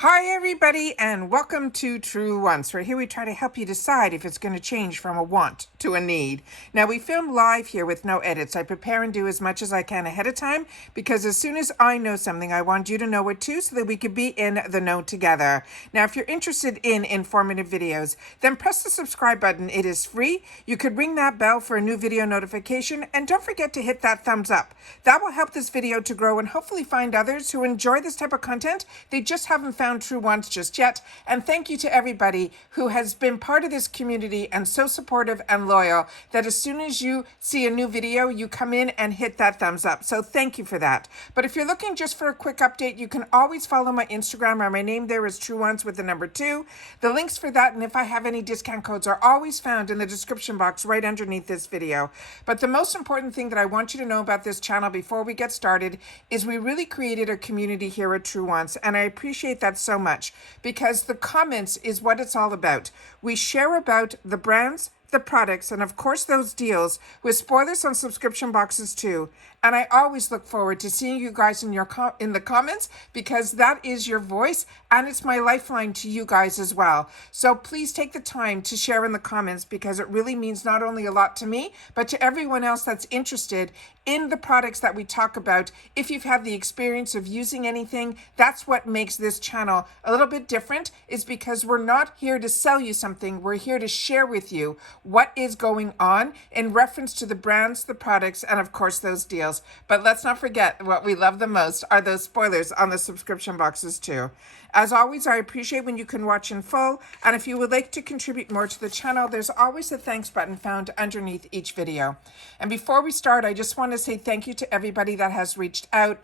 Hi everybody and welcome to Truewants, where here we try to help you decide if it's going to change from a want to a need. Now we film live here with no edits. I prepare and do as much as I can ahead of time because as soon as I know something, I want you to know it too so that we could be in the know together. Now if you're interested in informative videos, then press the subscribe button. It is free. You could ring that bell for a new video notification and don't forget to hit that thumbs up. That will help this video to grow and hopefully find others who enjoy this type of content. They just haven't found Truewants just yet. And thank you to everybody who has been part of this community and so supportive and loyal that as soon as you see a new video, you come in and hit that thumbs up. So thank you for that. But if you're looking just for a quick update, you can always follow my Instagram, or my name there is Truewants with the number 2. The links for that and if I have any discount codes are always found in the description box right underneath this video. But the most important thing that I want you to know about this channel before we get started is we really created a community here at Truewants, and I appreciate that so much because the comments is what it's all about. We share about the brands, the products, and of course those deals with spoilers on subscription boxes too. And I always look forward to seeing you guys in the comments because that is your voice and it's my lifeline to you guys as well. So please take the time to share in the comments because it really means not only a lot to me, but to everyone else that's interested in the products that we talk about. If you've had the experience of using anything, that's what makes this channel a little bit different, is because we're not here to sell you something. We're here to share with you what is going on in reference to the brands, the products, and of course those deals. But let's not forget what we love the most are those spoilers on the subscription boxes too. As always, I appreciate when you can watch in full, and if you would like to contribute more to the channel, there's always a thanks button found underneath each video. And before we start, I just want to say thank you to everybody that has reached out.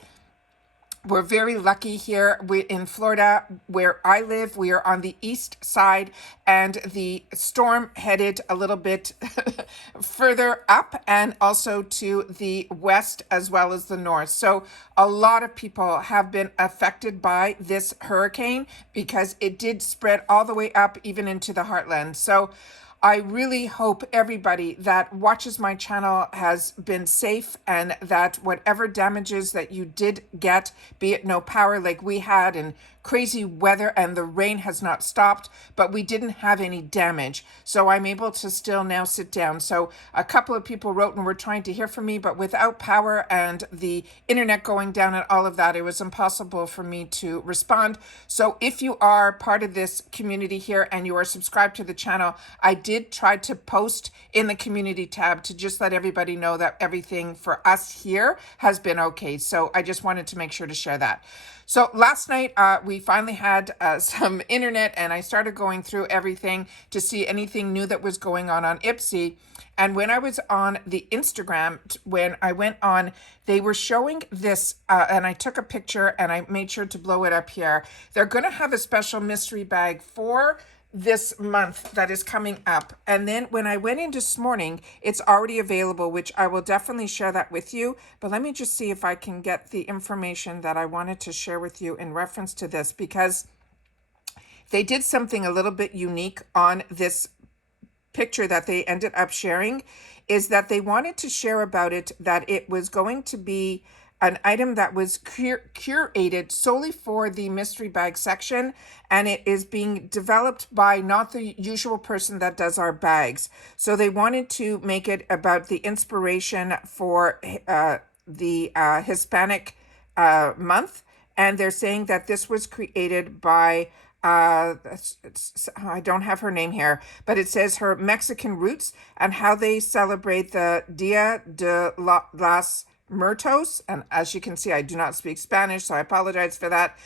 We're very lucky here in Florida, where I live. We are on the east side, and the storm headed a little bit further up and also to the west as well as the north. So a lot of people have been affected by this hurricane because it did spread all the way up even into the heartland. So I really hope everybody that watches my channel has been safe and that whatever damages that you did get, be it no power like we had and crazy weather and the rain has not stopped, but we didn't have any damage. So I'm able to still now sit down. So a couple of people wrote and were trying to hear from me, but without power and the internet going down and all of that, it was impossible for me to respond. So if you are part of this community here and you are subscribed to the channel, I did try to post in the community tab to just let everybody know that everything for us here has been okay. So I just wanted to make sure to share that. So last night, we finally had some internet and I started going through everything to see anything new that was going on Ipsy. And when I was on the Instagram, when I went on, they were showing this, and I took a picture and I made sure to blow it up here. They're going to have a special mystery bag for this month that is coming up. And then when I went in this morning, it's already available, which I will definitely share that with you. But let me just see if I can get the information that I wanted to share with you in reference to this, because they did something a little bit unique on this picture that they ended up sharing, is that they wanted to share about it that it was going to be an item that was curated solely for the mystery bag section, and it is being developed by not the usual person that does our bags. So they wanted to make it about the inspiration for the Hispanic month, and they're saying that this was created by I don't have her name here, but it says her Mexican roots and how they celebrate the Dia de las Muertos. And as you can see, I do not speak Spanish, so I apologize for that.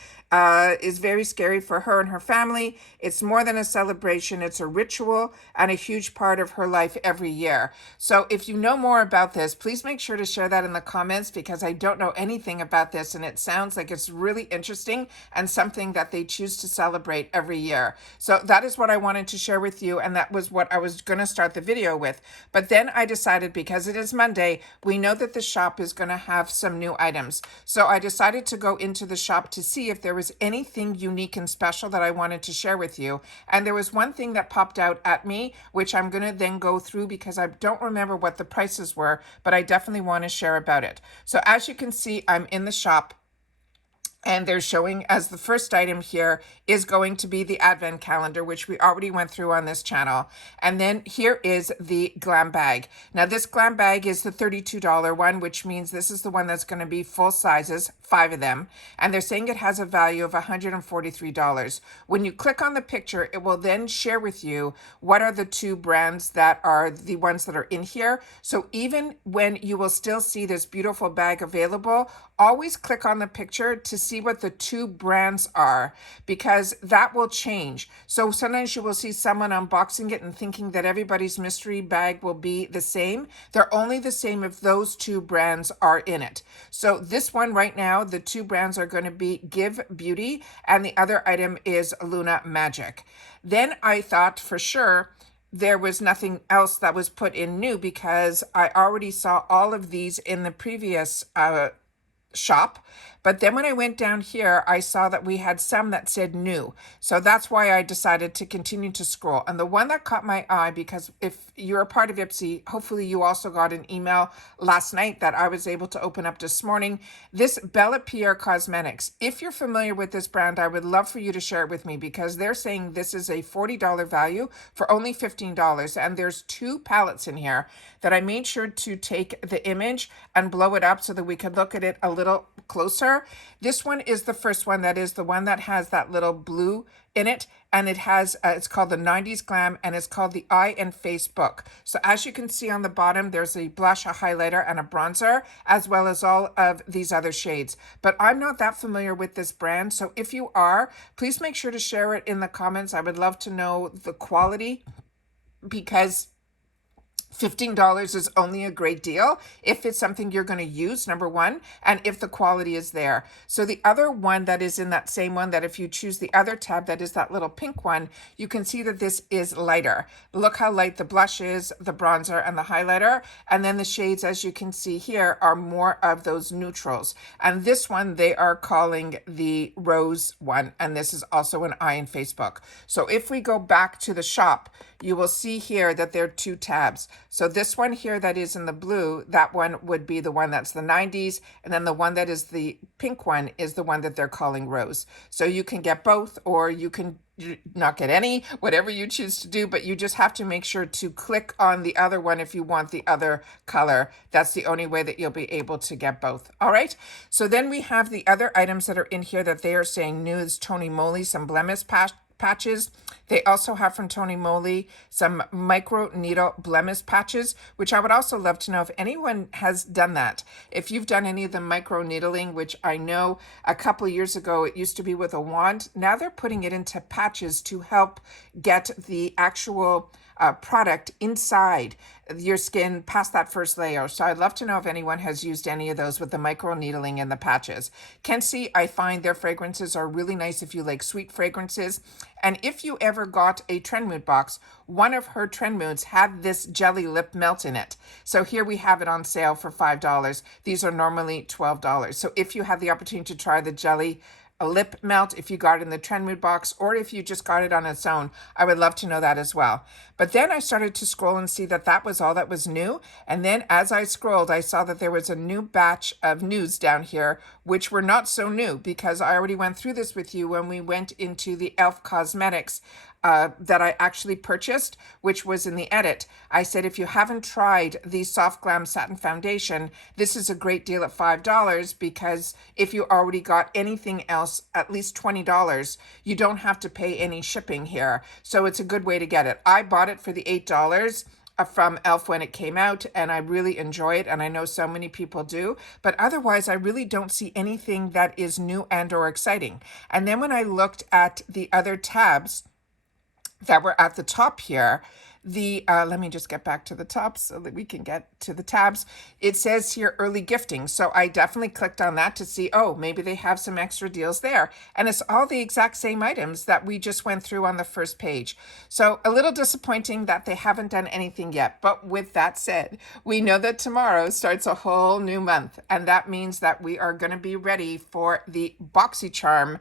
Is very scary for her and her family. It's more than a celebration. It's a ritual and a huge part of her life every year. So if you know more about this, please make sure to share that in the comments, because I don't know anything about this and it sounds like it's really interesting and something that they choose to celebrate every year. So that is what I wanted to share with you, and that was what I was going to start the video with. But then I decided, because it is Monday, we know that the shop is going to have some new items. So I decided to go into the shop to see if there was anything unique and special that I wanted to share with you. And there was one thing that popped out at me, which I'm going to then go through because I don't remember what the prices were, but I definitely want to share about it. So as you can see, I'm in the shop. And they're showing as the first item here is going to be the advent calendar, which we already went through on this channel. And then here is the glam bag. Now this glam bag is the $32 one, which means this is the one that's going to be full sizes, 5 of them. And they're saying it has a value of $143. When you click on the picture, it will then share with you what are the 2 brands that are the ones that are in here. So even when you will still see this beautiful bag available, always click on the picture to see what the 2 brands are, because that will change. So sometimes you will see someone unboxing it and thinking that everybody's mystery bag will be the same. They're only the same if those 2 brands are in it. So this one right now, the 2 brands are going to be Give Beauty and the other item is Luna Magic. Then I thought for sure there was nothing else that was put in new, because I already saw all of these in the previous shop. But then when I went down here, I saw that we had some that said new. So that's why I decided to continue to scroll. And the one that caught my eye, because if you're a part of Ipsy, hopefully you also got an email last night that I was able to open up this morning. This Bella Pierre Cosmetics. If you're familiar with this brand, I would love for you to share it with me, because they're saying this is a $40 value for only $15. And there's 2 palettes in here that I made sure to take the image and blow it up so that we could look at it a little closer. This one is the first one, that is the one that has that little blue in it, and it has it's called the 90s Glam, and it's called the Eye and Face Book. So as you can see on the bottom, there's a blush, a highlighter, and a bronzer, as well as all of these other shades. But I'm not that familiar with this brand, so if you are, please make sure to share it in the comments. I would love to know the quality, because $15 is only a great deal if it's something you're going to use, number one, and if the quality is there. So the other one that is in that same one, that if you choose the other tab, that is that little pink one, you can see that this is lighter. Look how light the blush is, the bronzer, and the highlighter. And then the shades, as you can see here, are more of those neutrals. And this one they are calling the rose one. And this is also an Eye and Face Book. So if we go back to the shop, you will see here that there are 2 tabs. So this one here that is in the blue, that one would be the one that's the 90s. And then the one that is the pink one is the one that they're calling rose. So you can get both, or you can not get any, whatever you choose to do, but you just have to make sure to click on the other one if you want the other color. That's the only way that you'll be able to get both. All right. So then we have the other items that are in here that they are saying new is Tony Moly, some blemish patches. They also have from Tony Moly some micro needle blemish patches, which I would also love to know if anyone has done that. If you've done any of the micro needling, which I know a couple of years ago it used to be with a wand. Now they're putting it into patches to help get the actual product inside your skin past that first layer. So I'd love to know if anyone has used any of those with the micro needling and the patches. Kenzie, I find their fragrances are really nice if you like sweet fragrances. And if you ever got a Trend Mood box, one of her Trend Moods had this jelly lip melt in it. So here we have it on sale for $5. These are normally $12. So if you have the opportunity to try the jelly a lip melt, if you got it in the Trend Mood box, or if you just got it on its own, I would love to know that as well. But then I started to scroll and see that that was all that was new. And then as I scrolled, I saw that there was a new batch of news down here, which were not so new, because I already went through this with you when we went into the e.l.f. Cosmetics that I actually purchased, which was in the edit. I said, if you haven't tried the Soft Glam Satin Foundation, this is a great deal at $5, because if you already got anything else, at least $20, you don't have to pay any shipping here. So it's a good way to get it. I bought it for the $8 from e.l.f. when it came out, and I really enjoy it, and I know so many people do. But otherwise, I really don't see anything that is new and or exciting. And then when I looked at the other tabs that were at the top here, let me just get back to the top so that we can get to the tabs. It says here early gifting. So I definitely clicked on that to see, oh, maybe they have some extra deals there. And it's all the exact same items that we just went through on the first page. So a little disappointing that they haven't done anything yet. But with that said, we know that tomorrow starts a whole new month. And that means that we are going to be ready for the Boxycharm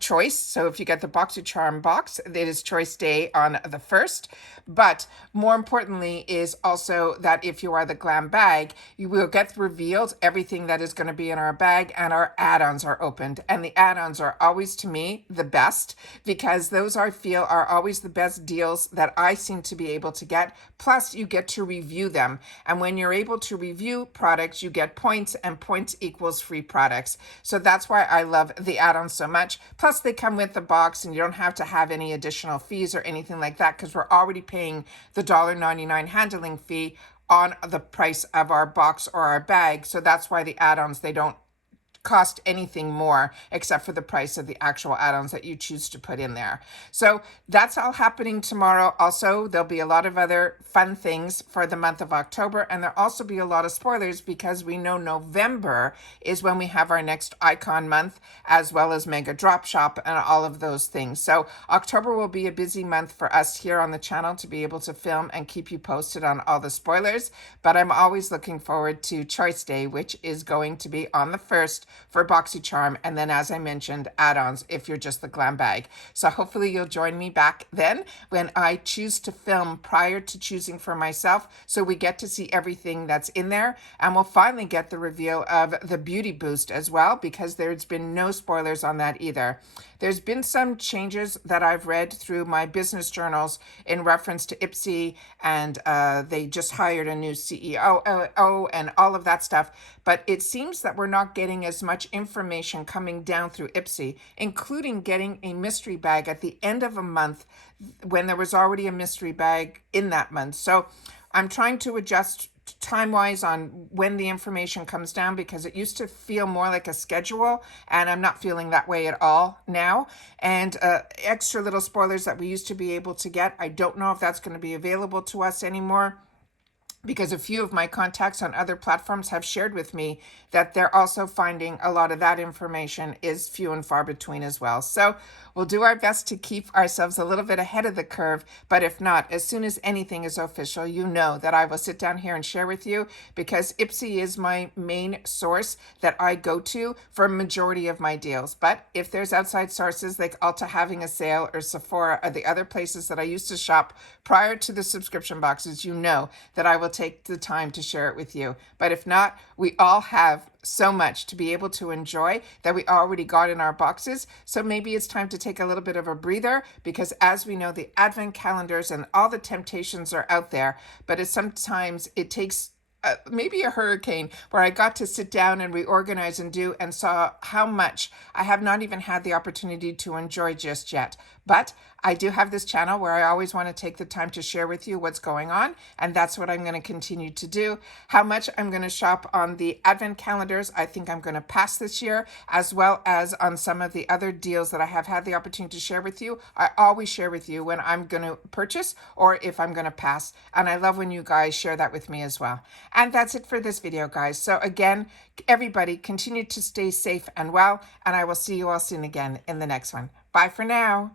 choice. So if you get the Boxycharm box, it is choice day on the 1st. But more importantly is also that if you are the glam bag, you will get revealed everything that is going to be in our bag, and our add-ons are opened. And the add-ons are always, to me, the best, because those I feel are always the best deals that I seem to be able to get. Plus, you get to review them. And when you're able to review products, you get points, and points equals free products. So that's why I love the add-ons so much. Plus, they come with the box, and you don't have to have any additional fees or anything like that, because we're already paying the $1.99 handling fee on the price of our box or our bag. So that's why the add-ons, they don't cost anything more except for the price of the actual add-ons that you choose to put in there. So that's all happening tomorrow. Also, there'll be a lot of other fun things for the month of October, and there'll also be a lot of spoilers because we know November is when we have our next icon month, as well as Mega Drop Shop and all of those things. So October will be a busy month for us here on the channel to be able to film and keep you posted on all the spoilers. But I'm always looking forward to Choice Day, which is going to be on the 1st for Boxycharm, and then, as I mentioned, add-ons if you're just the glam bag. So hopefully you'll join me back then when I choose to film prior to choosing for myself, so we get to see everything that's in there, and we'll finally get the reveal of the beauty boost as well, because there's been no spoilers on that either. There's been some changes that I've read through my business journals in reference to Ipsy, and they just hired a new CEO and all of that stuff. But it seems that we're not getting as much information coming down through Ipsy, including getting a mystery bag at the end of a month when there was already a mystery bag in that month. So I'm trying to adjust time-wise on when the information comes down, because it used to feel more like a schedule, and I'm not feeling that way at all now. And extra little spoilers that we used to be able to get, I don't know if that's going to be available to us anymore, because a few of my contacts on other platforms have shared with me that they're also finding a lot of that information is few and far between as well. So we'll do our best to keep ourselves a little bit ahead of the curve. But if not, as soon as anything is official, you know that I will sit down here and share with you, because Ipsy is my main source that I go to for a majority of my deals. But if there's outside sources like Ulta having a sale, or Sephora, or the other places that I used to shop prior to the subscription boxes, you know that I will take the time to share it with you. But if not, we all have so much to be able to enjoy that we already got in our boxes. So maybe it's time to take a little bit of a breather, because as we know, the advent calendars and all the temptations are out there, but sometimes it takes maybe a hurricane where I got to sit down and reorganize and do, and saw how much I have not even had the opportunity to enjoy just yet. But I do have this channel where I always want to take the time to share with you what's going on, and that's what I'm going to continue to do. How much I'm going to shop on the advent calendars, I think I'm going to pass this year, as well as on some of the other deals that I have had the opportunity to share with you. I always share with you when I'm going to purchase or if I'm going to pass, and I love when you guys share that with me as well. And that's it for this video, guys. So again, everybody continue to stay safe and well, and I will see you all soon again in the next one. Bye for now.